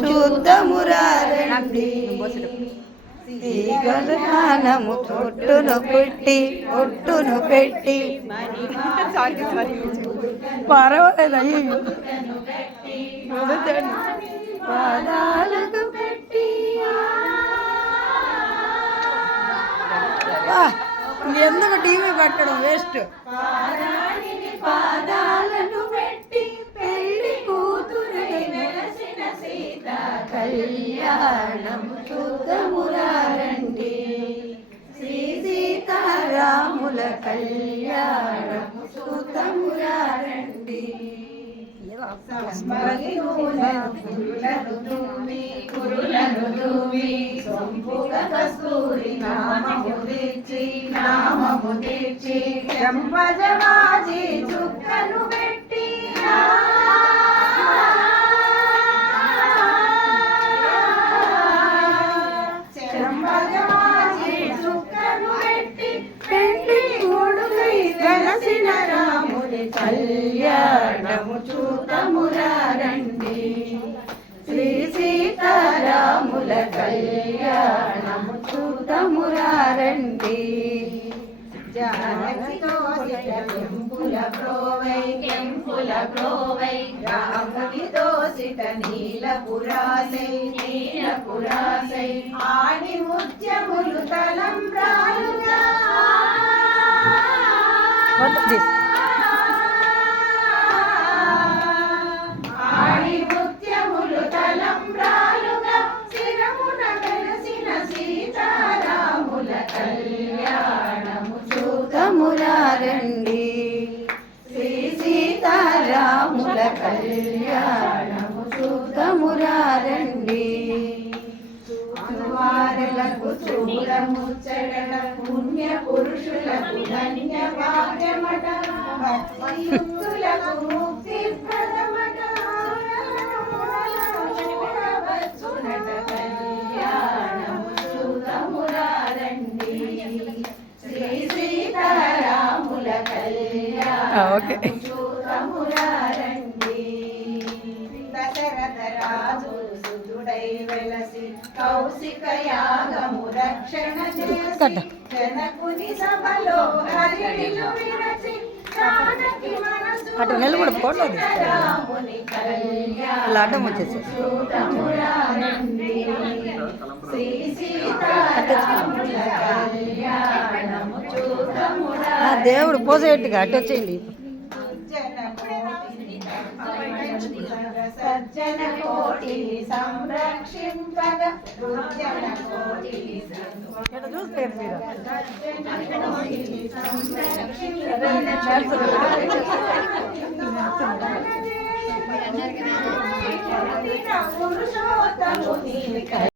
చూద్దామురారండి తీగలము ఒట్టును పెట్టి పర్వాలేదు పాదాలకు పెట్టి ఎందుకు టీవీ పెట్టడం వేస్ట్ పాదాలను పెట్టి పెళ్లి కూతురు వెలసిన సీత కళ్యాణము చూద్దామురారండి శ్రీ సీతారాముల కళ్యాణము చూద్దామురారండి కురులను దువ్వి సొంపుగా కస్తూరి నామము తెచ్చి చెంపజమాజి చుక్కను పెట్టి చెంపజమాజి చుక్కను పెట్టి పెళ్లి కొడుకై వెలసిన రాముని కళ్యాణము చూద్దామురారండి శ్రీ సీతారాముల కళ్యాణము చూద్దామురారండి కెంపుల ప్రోవై రాముని దోసిట నీలపురాసై ఆడి ముత్యములు తలంబ్రాలుగా ఆడి ముత్యములు తలంబ్రాలుగా శిరమున వెలసిన సీతారాముల కళ్యాణము చూద్దామురారండి శ్రీ సీతారాముల కళ్యాణము చూద్దామురారండి వారలకు చూడ ముచ్చట పుణ్య పురుషులకు ధన్య భాగ్యమట భక్తియుక్తులకు ముక్తి ప్రదమట కళ్యాణము చూద్దామురారండి శ్రీ సీతారాముల కళ్యాణము చూద్దామురారండి దశరథ రాజు సుతుడై వెలసి కౌశిక యాగము రక్షణ చేసి జనకుని సభలో హరిణిలు విరచి జానకి మనసు అటు నిలబడి పోలేదు రాముని కళ్యాణము చూద్దామురారండి శ్రీ సీతారాముల కళ్యాణము చూద్దామురారండి దేవుడు పోసేట్టుగా అటు వచ్చేయండి సజ్జన కోటిని సంరక్షింపగా దుర్జన కోటిని పురుషోత్తముని